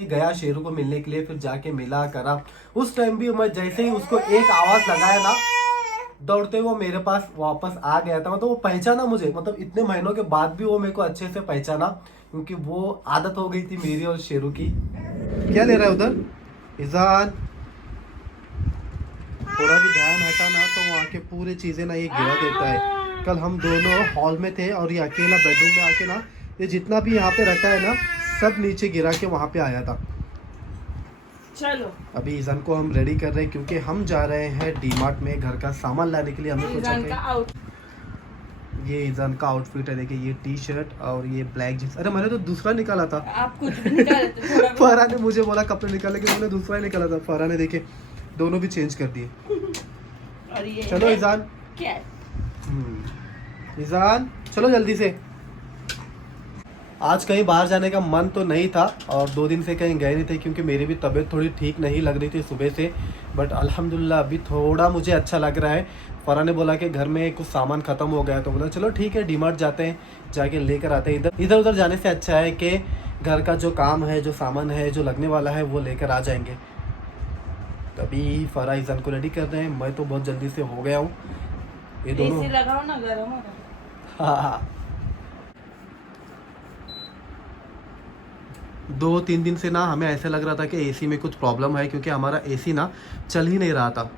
गया शेरू को मिलने के लिए, फिर जाके मिला करा। उस टाइम भी मैं जैसे ही उसको एक आवाज लगाया ना, दौड़ते वो मेरे पास वापस आ गया था। मतलब वो पहचाना मुझे, मतलब इतने महीनों के बाद भी वो मेरे को अच्छे से पहचाना, क्योंकि वो आदत हो गई थी मेरी और शेरू की। क्या ले रहा है उधर इजान? थोड़ा भी ध्यान हटा ना तो वहाँ के पूरे चीजें ना ये गिरा देता है। कल हम दोनों हॉल में थे और ये अकेला बेडरूम में आके ना, ये जितना भी यहाँ पे रखा है ना सब नीचे गिरा के वहाँ पे आया था। चलो अभी ईजान को हम रेडी कर रहे हैं, क्योंकि हम जा रहे हैं डीमार्ट में घर का सामान लाने के लिए। हमें कुछ ये ईजान का आउटफिट है, देखिए ये टी शर्ट और ये ब्लैक जींस। अरे मैंने तो दूसरा निकाला था। आप कुछ भी निकाले थे थोड़ा फरहा ने मुझे बोला कपड़े निकाले, कि मैंने दूसरा ही निकाला था। फरहा ने देखे दोनों भी चेंज कर दिए। और ये चलो ईजान, क्या ईजान चलो जल्दी से। आज कहीं बाहर जाने का मन तो नहीं था और 2 दिन से कहीं गए नहीं थे, क्योंकि मेरी भी तबीयत थोड़ी ठीक नहीं लग रही थी सुबह से। बट अल्हम्दुलिल्लाह अभी थोड़ा मुझे अच्छा लग रहा है। फरहा ने बोला कि घर में कुछ सामान ख़त्म हो गया, तो बोला चलो ठीक है डीमार्ट जाते हैं, जाके लेकर आते हैं। इधर उधर जाने से अच्छा है कि घर का जो काम है, जो सामान है, जो लगने वाला है वो लेकर आ जाएंगे। तभी फरहा ईजान को रेडी कर रहे हैं। मैं तो बहुत जल्दी से हो गया हूँ। ये दोनों एसी लगाओ ना, गर्म हो रहा है। हाँ 2-3 दिन से ना हमें ऐसे लग रहा था कि एसी में कुछ प्रॉब्लम है, क्योंकि हमारा एसी ना चल ही नहीं रहा था।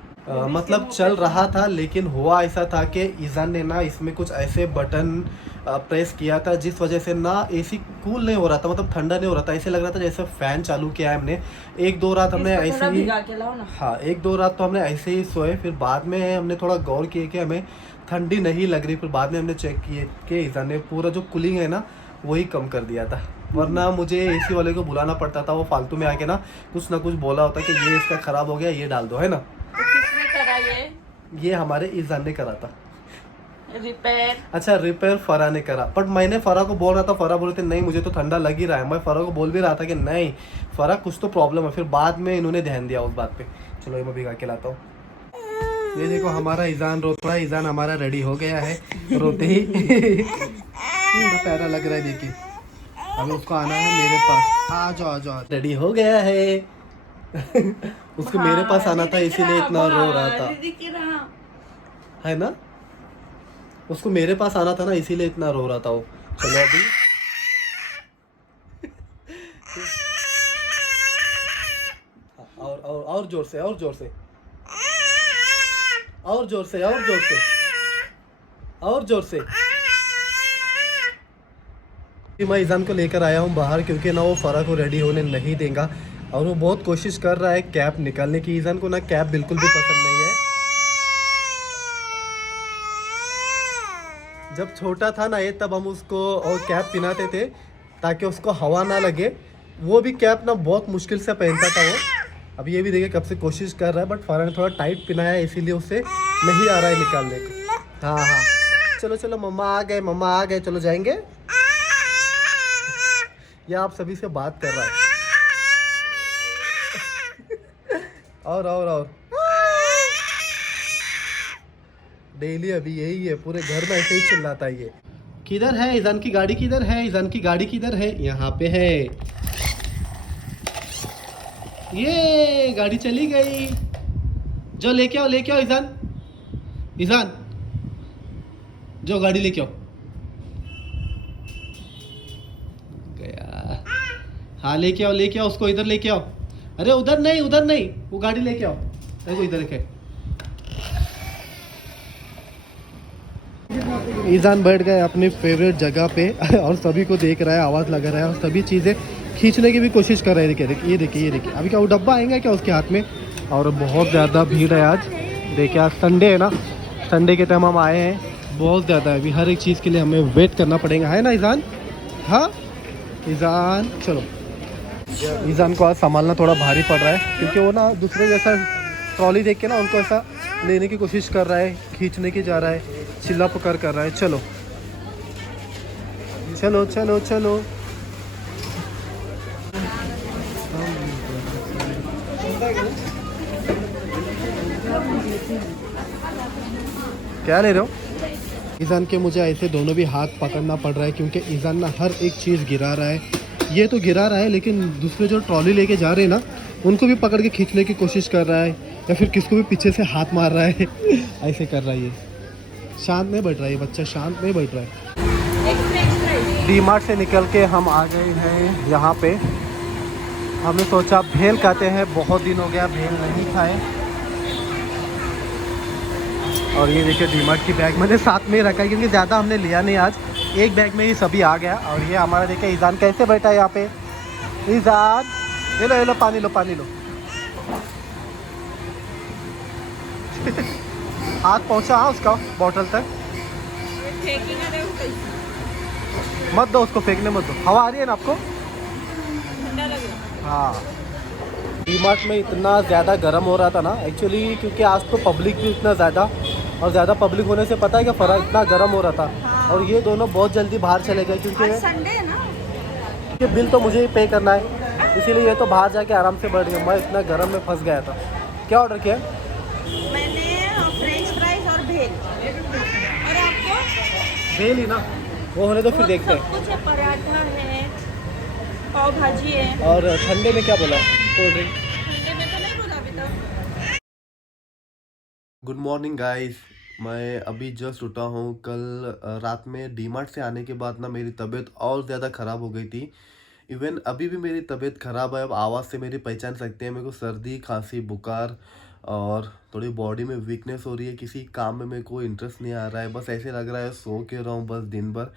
मतलब चल रहा था, लेकिन हुआ ऐसा था कि ईजान ने ना इसमें कुछ ऐसे बटन प्रेस किया था जिस वजह से ना एसी कूल नहीं हो रहा था, मतलब ठंडा नहीं हो रहा था। ऐसे लग रहा था जैसे फ़ैन चालू किया है हमने। 1-2 रात हमने ऐसे ही, हाँ 1-2 रात तो हमने ऐसे ही सोए। फिर बाद में हमने थोड़ा गौर किया कि हमें ठंडी नहीं लग रही। फिर बाद में हमने चेक किए कि ईजान ने पूरा जो कूलिंग है ना वही कम कर दिया था, वरना मुझे एसी वाले को बुलाना पड़ता था। वो फालतू में आके ना कुछ बोला होता कि ये इसका ख़राब हो गया, ये डाल दो, है ना। तो किसने करा ये हमारे ईजान ने करा था रिपेयर। अच्छा रिपेयर फरहा ने करा, बट मैंने फरहा को बोल रहा था, फरहा बोलते नहीं मुझे तो ठंडा लग ही रहा है। मैं फरहा को बोल भी रहा था कि नहीं फरहा कुछ तो प्रॉब्लम है। फिर बाद में इन्होंने ध्यान दिया उस बात पे। चलो ये मैं भिगा के लाता हूँ। ये देखो हमारा ईजान रो रहा है। ईजान हमारा रेडी हो गया है, रोते ही पैरा लग रहा है। देखिए अभी उसको आना है मेरे पास। आ जाओ रेडी हो गया है। उसको मेरे पास आना था, इसीलिए इतना रो रहा था, है ना। उसको मेरे पास आना था ना, इसीलिए इतना रो रहा था वो। चलो अभी और जोर से, और जोर से, और जोर से, और जोर से, और जोर से। मैं ईजान को लेकर आया हूँ बाहर, क्योंकि ना वो फरहा को रेडी होने नहीं देगा और वो बहुत कोशिश कर रहा है कैप निकालने की। ईजान को ना कैप बिल्कुल भी पसंद नहीं है। जब छोटा था ना ये, तब हम उसको और कैप पहनाते थे ताकि उसको हवा ना लगे। वो भी कैप ना बहुत मुश्किल से पहनता था वो। अब ये भी देखिए कब से कोशिश कर रहा है, बट फरहा ने थोड़ा टाइट पहनाया है, इसीलिए उससे नहीं आ रहा है निकालने को। हाँ चलो चलो मम्मा आ गए, मम्मा आ गए, चलो जाएंगे। ये आप सभी से बात कर रहा है। और डेली अभी यही है, पूरे घर में ऐसे ही चिल्लाता है ये। किधर है ईजान की गाड़ी? किधर है ईजान की गाड़ी? किधर है? यहाँ पे है। ये गाड़ी चली गई। जो लेके आओ ईजान, ईजान जो गाड़ी लेके आओ। गया। हाँ लेके आओ उसको, इधर लेके आओ। अरे उधर नहीं, वो गाड़ी लेके आओ। देखो इधर है। ईजान बैठ गए अपनी फेवरेट जगह पे और सभी को देख रहा है, आवाज़ लगा रहा है और सभी चीज़ें खींचने की भी कोशिश कर रहे हैं। देखिए ये देखिए अभी क्या वो डब्बा आएगा क्या उसके हाथ में। और बहुत ज़्यादा भीड़ है आज। देखिए आज संडे है ना, संडे के टाइम हम आए हैं, बहुत ज़्यादा है। अभी हर एक चीज़ के लिए हमें वेट करना पड़ेगा, है ना ईजान। हाँ ईजान चलो। ईजान को आज संभालना थोड़ा भारी पड़ रहा है, क्योंकि वो ना दूसरे जैसा ट्रॉली देख के ना उनको ऐसा लेने की कोशिश कर रहा है, खींचने की जा रहा है, चिल्ला पुकार कर रहा है। चलो चलो चलो चलो। क्या ले रहे हो? ईजान के मुझे ऐसे दोनों भी हाथ पकड़ना पड़ रहा है, क्योंकि ईजान ना हर एक चीज़ गिरा रहा है। ये तो गिरा रहा है, लेकिन दूसरे जो ट्रॉली लेके जा रहे हैं ना, उनको भी पकड़ के खींचने की कोशिश कर रहा है, या फिर किसको भी पीछे से हाथ मार रहा है ऐसे कर रहा है ये। शांत नहीं बैठ रहा है ये बच्चा, शांत नहीं बैठ रहा है। डीमार्ट से निकल के हम आ गए हैं यहाँ पे। हमने सोचा भेल खाते हैं, बहुत दिन हो गया भेल नहीं खाए। और ये देखिए डीमार्ट की बैग मैंने साथ में ही रखा है, क्योंकि ज़्यादा हमने लिया नहीं आज, एक बैग में ही सभी आ गया। और ये हमारा देखिए ईजान कैसे बैठा है यहाँ पे। ईजान ये लो पानी लो, पानी लो। हाथ पहुँचा उसका बॉटल तक, मत दो उसको, फेंकने मत दो, हवा आ रही है ना आपको। हाँ, डीमार्ट में इतना ज़्यादा गर्म हो रहा था ना एक्चुअली, क्योंकि आज तो पब्लिक भी इतना ज़्यादा, और ज़्यादा पब्लिक होने से पता है कि फर्क इतना गर्म हो रहा था। हाँ। और ये दोनों बहुत जल्दी बाहर चले गए, क्योंकि संडे है ना, ये बिल तो मुझे ही पे करना है, इसीलिए ये तो बाहर जाके आराम से बैठ गया। मैं इतना गर्म में फंस गया था। क्या ऑर्डर किया? मैंने फ्रेंच फ्राइज और भेल। और आपको? भेल ही ना, वो होने तो फिर देखते हैं। सब कुछ है, पराठा है, पाव भाजी है। और ठंडे में क्या बोला? Cold drink. ठंडे में तो नहीं बोला अभी तक। गुड मॉर्निंग गाइस, मैं अभी जस्ट उठा हूँ। कल रात में डीमार्ट से आने के बाद ना मेरी तबीयत और ज़्यादा ख़राब हो गई थी। इवन अभी भी मेरी तबीयत ख़राब है, अब आवाज़ से मेरी पहचान सकते हैं। मेरे को सर्दी, खांसी, बुखार और थोड़ी बॉडी में वीकनेस हो रही है। किसी काम में मेरे को इंटरेस्ट नहीं आ रहा है, बस ऐसे लग रहा है सो के रहा हूँ बस दिन भर।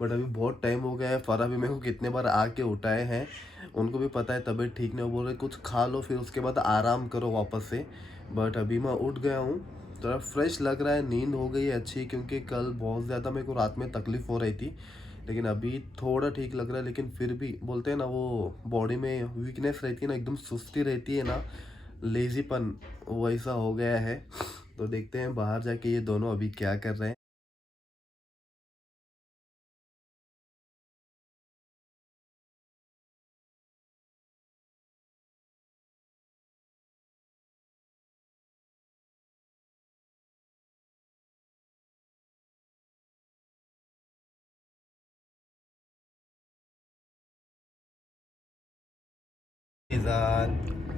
बट अभी बहुत टाइम हो गया है। फरा भी मेरे को कितने बार आके उठाए हैं, उनको भी पता है तबीयत ठीक नहीं, बोल रहे कुछ खा लो फिर उसके बाद आराम करो वापस से। बट अभी मैं उठ गया हूँ, थोड़ा फ्रेश लग रहा है, नींद हो गई है अच्छी, क्योंकि कल बहुत ज़्यादा मेरे को रात में तकलीफ़ हो रही थी। लेकिन अभी थोड़ा ठीक लग रहा है, लेकिन फिर भी बोलते हैं ना वो बॉडी में वीकनेस रहती है ना, एकदम सुस्ती रहती है ना, लेजीपन, वैसा हो गया है। तो देखते हैं बाहर जाके ये दोनों अभी क्या कर रहे हैं।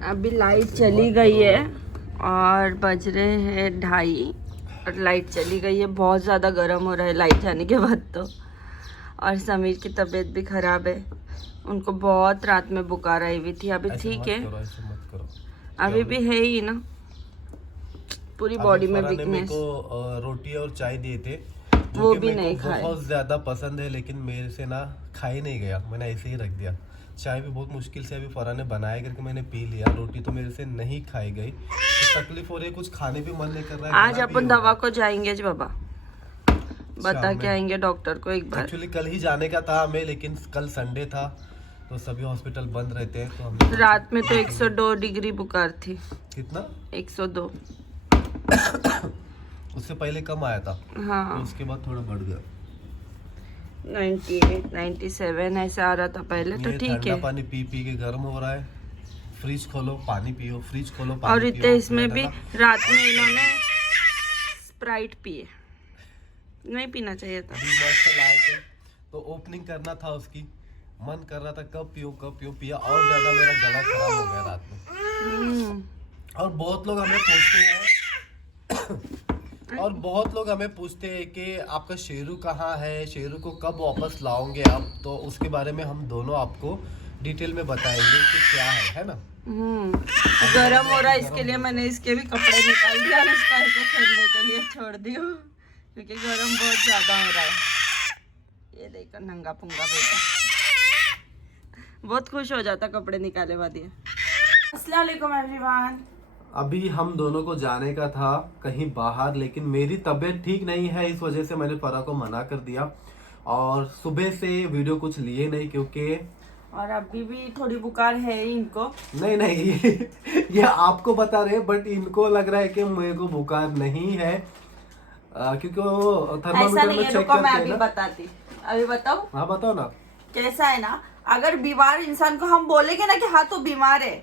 अभी लाइट चली गई है और बज रहे हैं 2:30 और लाइट चली गई है। बहुत ज़्यादा गर्म हो रहा है लाइट जाने के बाद तो। और समीर की तबीयत भी ख़राब है, उनको बहुत रात में बुखार आई हुई थी। अभी ठीक है, अभी भी है ही ना, पूरी बॉडी में वीकनेस। रोटी और चाय दिए थे, वो भी नहीं खाए। बहुत ज़्यादा पसंद है, लेकिन मेरे से ना खा ही नहीं गया, मैंने ऐसे ही रख दिया। चाय भी बहुत मुश्किल से अभी फरा ने बनाया करके मैंने पी लिया। रोटी तो मेरे से नहीं खाई गई, तो तकलीफ हो रही है, कुछ खाने भी मन नहीं कर रहा है। आज अपन दवा को जाएंगे जी बाबा, बता के आएंगे डॉक्टर को एक बार। एक्चुअली कल ही जाने का था हमें, लेकिन कल संडे था तो सभी हॉस्पिटल बंद रहते हैं, तो हम रात में तो 102 डिग्री बुखार थी। कितना? 102। उससे पहले कम आया था। हाँ, तो उसके बाद थोड़ा बढ़ गया, 98, 97 ऐसे आ रहा था पहले। तो ठीक है। पानी पी पी के गर्म हो रहा है। फ्रिज खोलो पानी पियो, फ्रिज खोलो पानी और पियो। इतने इसमें भी रात में इन्होंने स्प्राइट पिए, नहीं पीना चाहिए था। से लाए थे तो ओपनिंग करना था उसकी, मन कर रहा था कब पियो पिया, और ज्यादा मेरा गला खराब हो गया रात में। और बहुत लोग हमें पूछते हैं कि आपका शेरू कहाँ है, शेरू को कब वापस लाओगे आप, तो उसके बारे में हम दोनों आपको डिटेल में बताएंगे कि क्या है ना। गरम हो रहा है, इसके लिए मैंने इसके भी कपड़े निकाल दिया और इसका को खेलने के लिए छोड़ दिया, क्योंकि गरम बहुत ज्यादा हो रहा है। ये देखो नंगा पुंगा बेटा बहुत खुश हो जाता कपड़े निकाले बाद ये। अस्सलाम वालेकुम एवरीवन। अभी हम दोनों को जाने का था कहीं बाहर, लेकिन मेरी तबीयत ठीक नहीं है, इस वजह से मैंने फरा को मना कर दिया और सुबह से वीडियो कुछ लिए नहीं, क्योंकि और अभी भी थोड़ी बुखार है इनको। नहीं ये आपको बता रहे, बट इनको लग रहा है कि मेरे को बुखार नहीं है, क्योंकि वो थर्मामीटर में चेक करते मैं हैं अभी ना। बताती, अभी बताओ। हाँ बताओ ना। कैसा है ना, अगर बीमार इंसान को हम बोलेंगे ना कि हाँ तो बीमार है,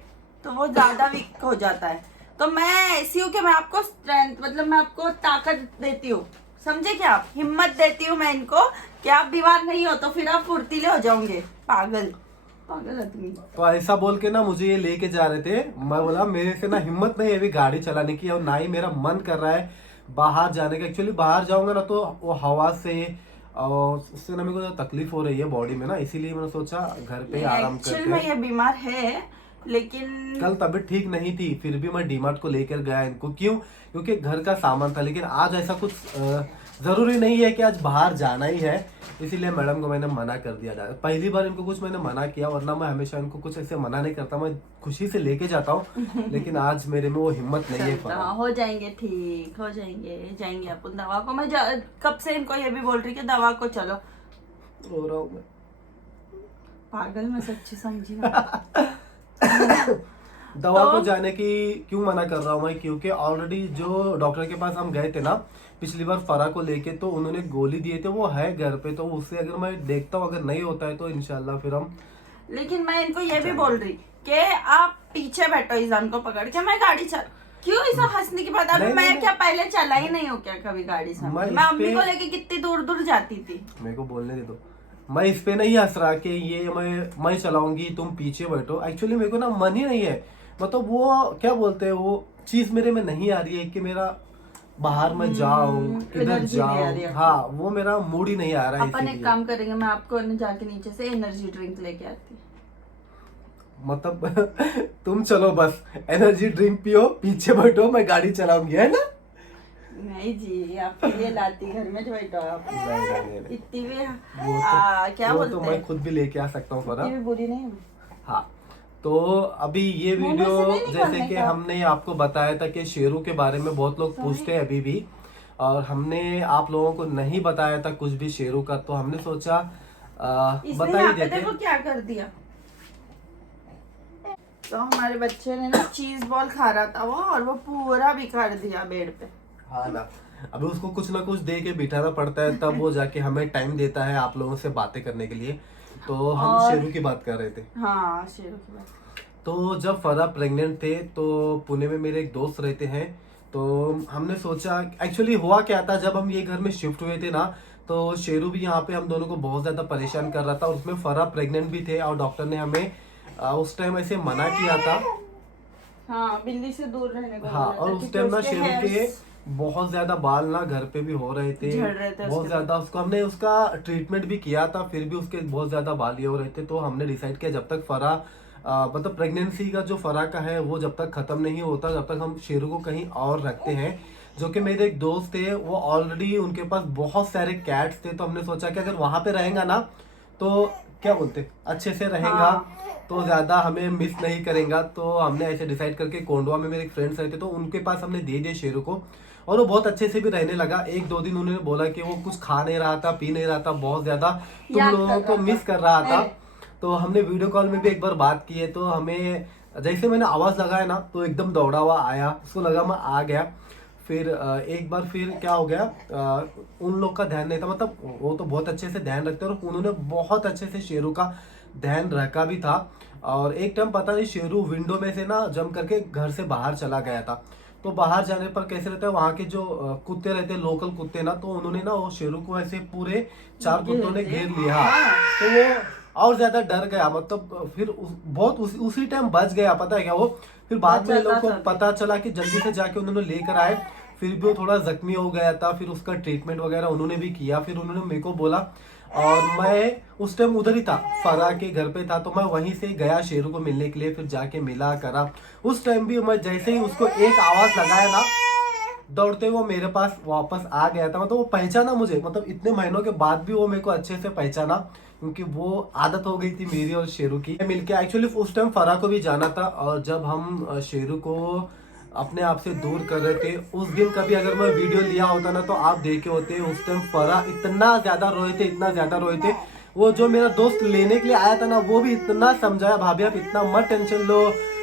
तो वो ज्यादा वीक हो जाता है। तो मैं ऐसी हूँ कि मैं आपको स्ट्रेंथ, मतलब मैं आपको ताकत देती हूँ, समझे क्या, आप हिम्मत देती हूँ मैं इनको कि आप बीमार नहीं हो तो फिर आप फुर्तीले हो जाओगे। पागल पागल आदमी। तो ऐसा बोल के ना मुझे ये लेके जा रहे थे। मैं बोला मेरे से ना हिम्मत नहीं है अभी गाड़ी चलाने की, और ना ही मेरा मन कर रहा है बाहर जाने का। एक्चुअली बाहर जाऊंगा ना तो वो हवा से और उससे ना मेरे को तकलीफ हो रही है बॉडी में ना, इसीलिए मैंने सोचा घर पे ही आराम एक्चुअल करते में हैं। ये बीमार है, लेकिन कल तबीयत ठीक नहीं थी, फिर भी मैं डीमार्ट को लेकर गया इनको। क्यों? क्योंकि घर का सामान था। लेकिन आज ऐसा कुछ जरूरी नहीं है कि आज बाहर जाना ही है, इसीलिए मैडम को मैंने मना कर दिया। पहली बार इनको कुछ मैंने मना किया, वरना मैं हमेशा इनको कुछ ऐसे मना नहीं करता, मैं खुशी से लेके जाता हूँ। लेकिन आज मेरे में वो हिम्मत नहीं है। चलता, हो जाएंगे ठीक, हो जाएंगे, जाएंगे अपन दवा को। मैं कब से इनको ये भी बोल रही कि दवा को चलो। रो रहा हूँ मैं। पागल मैं सच्ची समझी ना। दवा तो- को जाने की क्यों मना कर रहा हूँ मैं? क्योंकि ऑलरेडी जो डॉक्टर के पास हम गए थे ना पिछली बार फरा को लेके, तो उन्होंने गोली दिए थे, वो है घर पे। तो उससे अगर मैं देखता हूँ अगर नहीं होता है तो इंशाल्लाह फिर हम। लेकिन मैं इनको ये भी बोल रही कि आप पीछे बैठो ईजान को पकड़ के, मैं गाड़ी चल। क्यों ऐसा हंसने की बात? अभी नहीं, मैं नहीं, क्या पहले चला ही नहीं हो क्या कभी गाड़ी से? मैं मैं इस अम्मी पे- को लेके कितनी दूर दूर जाती थी। मेरे को बोलने दे दो। मैं इस पे नहीं हंस रहा कि ये मैं चलाऊंगी तुम पीछे बैठो। एक्चुअली मेरे को ना मन ही नहीं है, मतलब वो क्या बोलते हैं वो चीज मेरे में नहीं आ रही है कि मेरा बाहर में जाऊं इधर एनर्जी नहीं आ रही जाऊं। है। हाँ, वो मेरा मूड ही नहीं आ रहा है। अपन एक इसीलिए काम करेंगे, मैं आपको न जाके नीचे से एनर्जी ड्रिंक लेके आती। मतलब तुम चलो बस एनर्जी ड्रिंक पियो, पीछे बैठो, मैं गाड़ी चलाऊंगी, है ना? नहीं जी, आपके लिए लाती, घर में जो बैठो आप। नहीं। इतनी भी क्या वो बोलते तो हैं, मैं खुद भी लेके आ सकता हूँ फरा। इतनी भी बुरी नहीं हूँ। हाँ, तो अभी ये मुंह में से वीडियो नहीं निकालने जैसे कि का। हमने आपको बताया था कि शेरू के बारे में बहुत लोग पूछते हैं अभी भी, और हमने आप लोगों को नहीं बताया था कुछ भी शेरू का, तो हमने सोचा इसने बता यहाँ ही पे देते। देखो क्या कर दिया। तो हमारे बच्चे ने ना चीज बॉल खा रहा था वो, और वो पूरा बिखर दिया बेड पे। हाँ ना, अभी उसको कुछ ना कुछ दे के बिठाना पड़ता है, तब वो जाके हमें टाइम देता है आप लोगों से बातें करने के लिए। तो हम और- शेरू की बात कर रहे थे। हाँ, शेरों की बात। तो जब फरा प्रेग्नेंट थे तो पुणे में मेरे एक दोस्त रहते हैं, तो हमने सोचा एक्चुअली हुआ क्या था, जब हम ये घर में शिफ्ट हुए थे ना, तो शेरू भी यहाँ पे हम दोनों को बहुत ज्यादा परेशान कर रहा था, और उसमें फरा प्रेग्नेंट भी थे, और डॉक्टर ने हमें उस टाइम ऐसे मना किया था। हाँ, बिल्ली से दूर रहने को हाँ, बोला था, और उस क्योंकि टाइम ना उसके शेरू के hairs बहुत ज्यादा बाल ना घर पे भी हो रहे थे, झड़ रहे थे बहुत उसके ज्यादा। उसको हमने उसका ट्रीटमेंट भी किया था, फिर भी उसके बहुत ज्यादा बाल ये हो रहे थे। तो हमने डिसाइड किया जब तक फरा मतलब प्रेगनेंसी का जो फरा का है वो जब तक खत्म नहीं होता, जब तक हम शेरू को कहीं और रखते हैं। जो कि मेरे एक दोस्त थे, वो ऑलरेडी उनके पास बहुत सारे कैट्स थे, तो हमने सोचा कि अगर वहां पे रहेगा ना तो क्या बोलते अच्छे से रहेगा, हाँ। तो ज्यादा हमें मिस नहीं करेगा। तो हमने ऐसे डिसाइड करके कोंडवा में मेरे एक फ्रेंड्स रहते, तो उनके पास हमने दे दिया शेरू को, और वो बहुत अच्छे से भी रहने लगा। एक दो दिन उन्होंने बोला कि वो कुछ खा नहीं रहा था, पी नहीं रहा था, बहुत ज्यादा तुम याद लोगों कर को रहा मिस था। कर रहा था। अरे। तो हमने वीडियो कॉल में भी एक बार बात की है, तो हमें जैसे मैंने आवाज लगाया ना तो एकदम दौड़ा हुआ आया, उसको लगा मैं आ गया। फिर एक बार फिर क्या हो गया, उन लोग का ध्यान नहीं था, मतलब वो तो बहुत अच्छे से ध्यान रखते हैं, और उन्होंने बहुत अच्छे से शेरू का ध्यान रखा भी था। और एक टाइम पता नहीं शेरू विंडो में से ना जम करके घर से बाहर चला गया था। तो बाहर जाने पर कैसे रहता है, वहाँ के जो कुत्ते रहते हैं लोकल कुत्ते ना, तो उन्होंने ना वो शेरू को ऐसे पूरे 4 कुत्तों ने घेर लिया। तो वो और ज्यादा डर गया, मतलब फिर बहुत उसी टाइम बच गया, पता है क्या वो। फिर बाद में लोगों को पता चला कि जल्दी से जाके उन्होंने लेकर आए, फिर भी वो थोड़ा जख्मी हो गया था, फिर उसका ट्रीटमेंट वगैरह उन्होंने भी किया। फिर उन्होंने मेरे को बोला, और मैं उस टाइम उधर ही था, फरा के घर पे था, तो मैं वहीं से गया शेरू को मिलने के लिए, फिर जाके मिला करा। उस टाइम भी मैं जैसे ही उसको एक आवाज लगाया ना, दौड़ते वो मेरे पास वापस आ गया था। मतलब वो पहचाना मुझे, मतलब इतने महीनों के बाद भी वो मेरे को अच्छे से पहचाना, क्योंकि वो आदत हो गई थी मेरी और शेरू की मिलके। एक्चुअली उस टाइम फरा को भी जाना था, और जब हम शेरू को अपने आप से दूर कर रहे थे, उस दिन कभी अगर मैं वीडियो लिया होता ना तो आप देखे होते, उस टाइम फरा इतना ज्यादा रोए थे, इतना ज्यादा रोए थे। वो जो मेरा दोस्त लेने के लिए आया था ना, वो भी इतना समझाया, भाभी आप इतना मत टेंशन लो,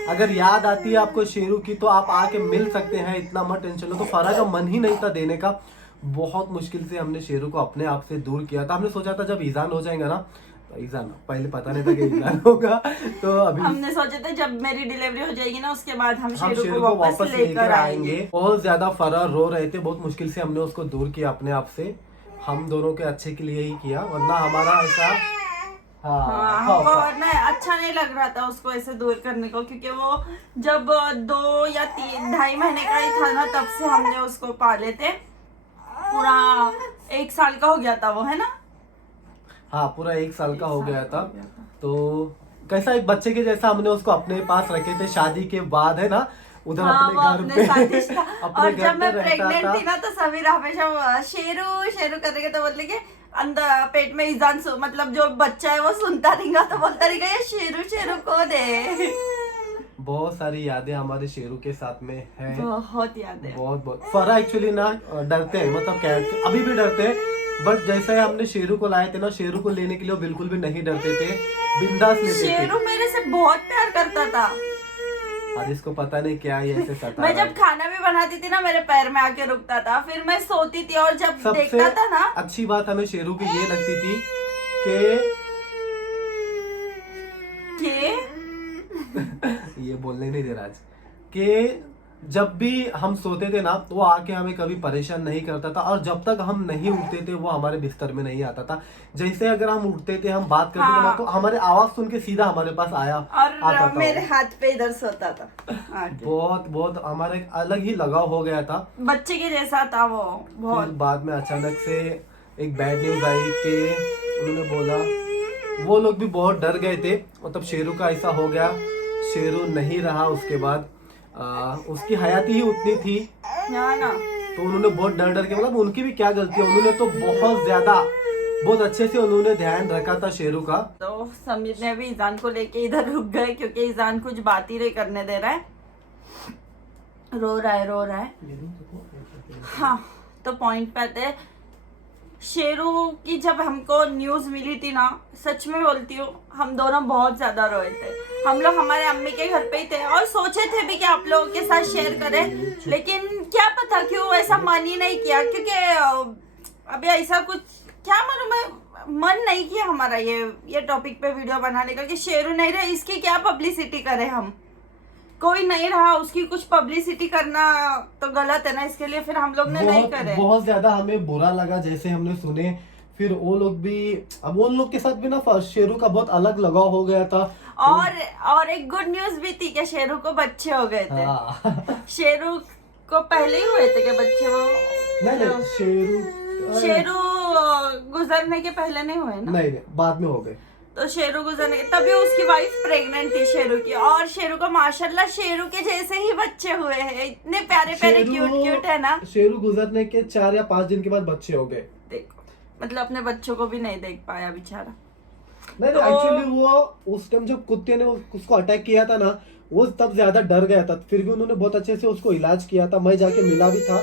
अगर याद आती है आपको शेरू की तो आप आके मिल सकते हैं, इतना मत टेंशन लो। तो फरा का मन ही नहीं था देने का। बहुत मुश्किल से हमने शेरू को अपने आप से दूर किया था। हमने सोचा था जब ईजान हो जाएगा ना, ईजान पहले पता नहीं था कि ईजान होगा, तो अभी हमने सोचे थे जब मेरी डिलीवरी हो जाएगी ना उसके बाद हम हम शेरू शेरू को को वापस वापस लेकर आएंगे। बहुत ज्यादा फरा रो रहे थे, बहुत मुश्किल से हमने उसको दूर किया अपने आप से। हम दोनों के अच्छे के लिए ही किया, वरना हमारा ऐसा हाँ, हमको ना अच्छा नहीं लग रहा था उसको ऐसे दूर करने को, क्योंकि वो जब 2 या 2.5 महीने का ही था ना, तब से हमने उसको पाले थे। पूरा 1 साल का हो गया था वो, है ना? हाँ, पूरा 1 साल का हो गया था। तो कैसा एक बच्चे के जैसा हमने उसको अपने पास रखे थे शादी के बाद, है ना, उधर हाँ, अपने घर पे अपने और घर जब पे मैं रहता प्रेग्नेंट था। थी ना, तो समीर हमेशा शेरू शेरू करेंगे तो बोल के अंदर पेट में ईजान मतलब जो बच्चा है वो सुनता रहेगा, तो बोलता रहेगा ये शेरू शेरू कौन है। बहुत सारी यादें हमारे शेरू के साथ में है, बहुत याद है। बहुत फरा एक्चुअली ना डरते हैं, मतलब कैट से अभी भी डरते हैं, बट जैसे हमने शेरू को लाए थे ना, शेरू को लेने के लिए वो बिल्कुल भी नहीं डरते थे, बिंदास लेते थे। शेरू मेरे से बहुत प्यार करता था। आज इसको पता नहीं क्या ये ऐसे सता मैं रहा जब है। खाना भी बनाती थी ना, मेरे पैर में आके रुकता था, फिर मैं सोती थी और जब सबसे देखता था ना, अच्छी बात हमें शेरू की ये लगती थी कि ये बोलने नहीं दे रहा आज, कि जब भी हम सोते थे ना, तो वो आके हमें कभी परेशान नहीं करता था, और जब तक हम नहीं उठते थे वो हमारे बिस्तर में नहीं आता था। जैसे अगर हम उठते थे, हम बात करते थे ना, तो हमारे आवाज सुन के सीधा हमारे पास आता और था। मेरे हाथ पे इधर सोता था। बहुत हमारे एक अलग ही लगाव हो गया था। बच्चे के जैसा था वो बहुत। फिर बाद में अचानक से एक बैड न्यूज आई कि उन्होंने बोला, वो लोग भी बहुत डर गए थे, मतलब शेरू का ऐसा हो गया, शेरू नहीं रहा उसके बाद। उसकी हयाती ही उतनी थी ना, तो उन्होंने बहुत डर के, मतलब उनकी भी क्या गलती है, उन्होंने तो बहुत अच्छे से उन्होंने ध्यान रखा था शेरू का। तो समीर ने भी ईजान को लेके इधर रुक गए, क्योंकि ईजान कुछ बात ही नहीं करने दे रहा है, रो रहा है। हाँ, तो पॉइंट पे आते हैं। शेरू की जब हमको न्यूज मिली थी ना, सच में बोलती हूँ, हम दोनों बहुत ज्यादा रोए थे। हम लोग हमारे अम्मी के घर पे ही थे और सोचे थे भी कि आप लोगों के साथ शेयर करें, लेकिन क्या पता क्यों ऐसा मन ही नहीं किया, क्योंकि अभी ऐसा कुछ क्या मालूम है, मन नहीं किया हमारा ये टॉपिक पे वीडियो बनाने का, कि शेरू नहीं रहे इसकी क्या पब्लिसिटी करें हम। कोई नहीं रहा, उसकी कुछ पब्लिसिटी करना तो गलत है ना, इसके लिए फिर हम लोग ने नहीं करे। बहुत ज्यादा हमें बुरा लगा जैसे हमने सुने। फिर वो लोग भी, अब उन लोग के साथ भी ना शेरू का बहुत अलग लगाव हो गया था। और एक गुड न्यूज भी थी कि शेरू को बच्चे हो गए थे। हाँ। शेरू को पहले ही हुए थे कि बच्चे वो नहीं, शेरू गुजरने के पहले नहीं हुए ना? नहीं, बाद में हो गए। तो शेरू गुजरने के तभी उसकी वाइफ प्रेग्नेंट थी शेरू की, और शेरू को माशाल्लाह शेरू के जैसे ही बच्चे हुए हैं, इतने प्यारे क्यूट है ना। शेरू गुजरने के 4 या 5 दिन के बाद बच्चे हो गए। देखो, मतलब अपने बच्चों को भी नहीं देख पाया बेचारा। नहीं, एक्चुअली वो उस टाइम जब कुत्ते ने उसको अटैक किया था ना, वो तब ज्यादा डर गया था, फिर भी उन्होंने बहुत अच्छे से उसको इलाज किया था, मैं जाके मिला भी था,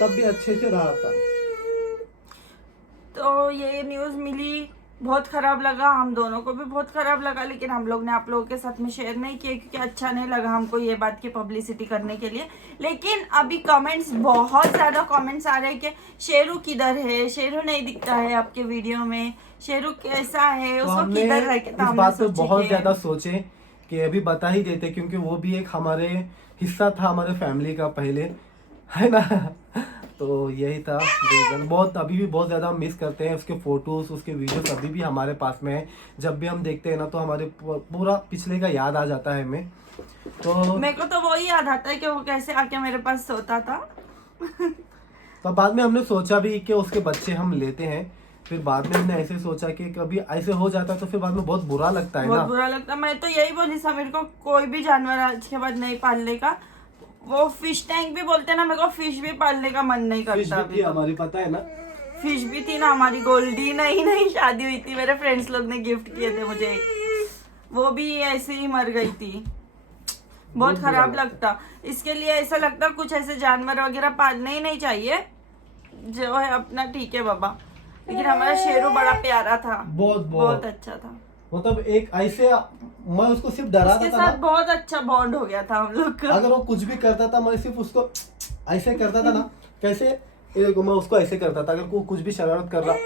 तब भी अच्छे से रहा था। तो ये न्यूज मिली, बहुत खराब लगा, हम दोनों को भी बहुत खराब लगा, लेकिन हम लोग ने आप लोगों के साथ में शेयर नहीं किया, क्योंकि अच्छा नहीं लगा हमको ये बात की पब्लिसिटी करने के लिए। लेकिन अभी कमेंट्स, बहुत ज़्यादा कमेंट्स आ रहे हैं कि शेरू किधर है, शेरू नहीं दिखता है आपके वीडियो में, शेरू कैसा है, उसको किधर रखे। इस बात पे बहुत ज्यादा सोचे कि अभी बता ही देते, क्योंकि वो भी एक हमारे हिस्सा था, हमारे फैमिली का पहले, है ना। तो यही था रीजन। अभी भी बहुत ज्यादा मिस करते हैं उसके फोटोज, उसके वीडियोस अभी भी हमारे पास में है। जब भी हम देखते हैं ना, तो हमारे पूरा पिछले का याद आ जाता है हमें। तो मेरे को तो वही याद आता है कि वो कैसे आके मेरे पास सोता था। तो बाद में हमने सोचा भी कि उसके बच्चे हम लेते हैं, फिर बाद में हमने ऐसे सोचा कि कभी ऐसे हो जाता तो फिर बाद में बहुत बुरा लगता है ना। बहुत बुरा लगता। मैं तो यही बोली समीर को, कोई भी जानवर आज के बाद नहीं पालने का। वो फिश टैंक भी बोलते ना, मेरे को फिश भी पालने का मन नहीं करता। फिश भी थी हमारी, पता है ना, फिश भी थी ना हमारी, गोल्डी। नहीं शादी हुई थी, मेरे फ्रेंड्स लोग ने गिफ्ट किए थे मुझे एक, वो भी ऐसे ही मर गई थी। बहुत खराब लगता। इसके लिए ऐसा लगता कुछ ऐसे जानवर वगैरह पालने ही नहीं चाहिए, जो है अपना ठीक है बाबा। लेकिन हमारा शेरू बड़ा प्यारा था, बहुत अच्छा था। मतलब एक ऐसे, मैं उसको सिर्फ डराता था, उसके साथ बहुत अच्छा बॉन्ड हो गया था हम लोग का। अगर वो कुछ भी करता था, मैं सिर्फ उसको ऐसे करता था ना, कैसे, ये देखो, मैं उसको ऐसे करता था, अगर वो कुछ भी शरारत कर रहा,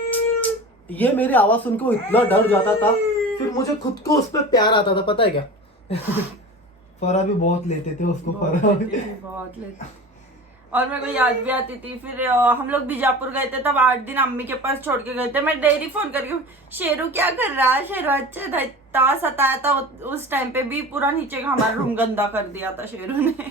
ये मेरी आवाज सुन के वो इतना डर जाता था, फिर मुझे खुद को उस पर प्यार आता था, पता है क्या। फरा भी बहुत लेते थे उसको, फरा बहुत लेते। और मेरे को याद भी आती थी। फिर हम लोग बीजापुर गए थे, तब 8 दिन अम्मी के पास छोड़ के गए थे। मैं डेली फोन करके, शेरू क्या कर रहा है, शेरू अच्छा था, इतना सताया था उस टाइम पे भी, पूरा नीचे का हमारा रूम गंदा कर दिया था शेरू ने।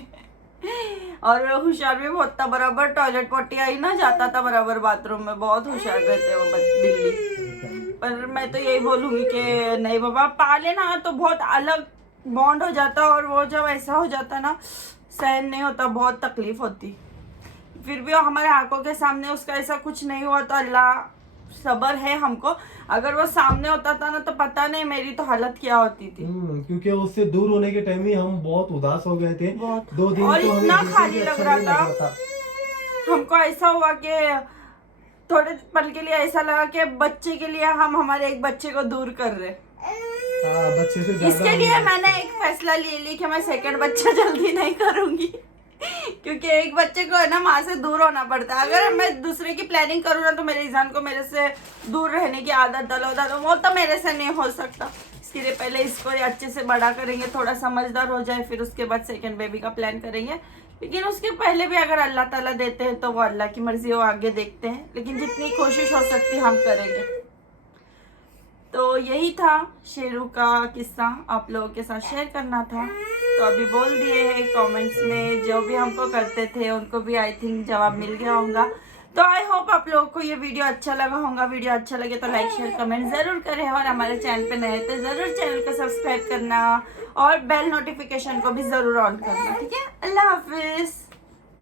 और होशियार भी बहुत था, बराबर टॉयलेट पॉटी आई ना जाता था बराबर बाथरूम में, बहुत होशियार रहते वो बिल्ली। पर मैं तो यही बोलूंगी कि नहीं बाबा, पाले ना तो बहुत अलग बॉन्ड हो जाता, और वो जब ऐसा हो जाता ना, सहन नहीं होता, बहुत तकलीफ होती। फिर भी हमारे आंखों के सामने उसका ऐसा कुछ नहीं हुआ, तो अल्लाह सबर है हमको। अगर वो सामने होता था ना तो पता नहीं मेरी तो हालत क्या होती थी। क्योंकि उससे दूर होने के टाइम ही हम बहुत उदास हो गए थे, बहुत। 2 दिन और तो हमें इतना बिल्कुल खाली भी लग अच्छा रहा नहीं था। लग रहा था। हमको ऐसा हुआ कि थोड़े पल के लिए ऐसा लगा कि बच्चे के लिए हम हमारे एक बच्चे को दूर कर रहे। बच्चे से ज्यादा इसके लिए मैंने एक फैसला ले ली कि मैं सेकंड बच्चा जल्दी नहीं करूंगी। क्योंकि एक बच्चे को है ना माँ से दूर होना पड़ता है। अगर मैं दूसरे की प्लानिंग करूँ ना तो मेरे ईजान को मेरे से दूर रहने की आदत डालो, वो तो मेरे से नहीं हो सकता। इसके लिए पहले इसको अच्छे से बड़ा करेंगे, थोड़ा समझदार हो जाए, फिर उसके बाद सेकंड बेबी का प्लान करेंगे। लेकिन उसके पहले भी अगर अल्लाह ताला देते हैं तो वो अल्लाह की मर्जी, वो आगे देखते हैं। लेकिन जितनी कोशिश हो सकती हम करेंगे। तो यही था शेरू का किस्सा, आप लोगों के साथ शेयर करना था। तो अभी बोल दिए हैं कमेंट्स में, जो भी हमको करते थे उनको भी आई थिंक जवाब मिल गया होगा। तो आई होप आप लोगों को ये वीडियो अच्छा लगा होगा। वीडियो अच्छा लगे तो लाइक शेयर कमेंट जरूर करें, और हमारे चैनल पे नए तो जरूर चैनल को सब्सक्राइब करना, और बेल नोटिफिकेशन को भी जरूर ऑन करना। ठीक है, अल्लाह हाफिज।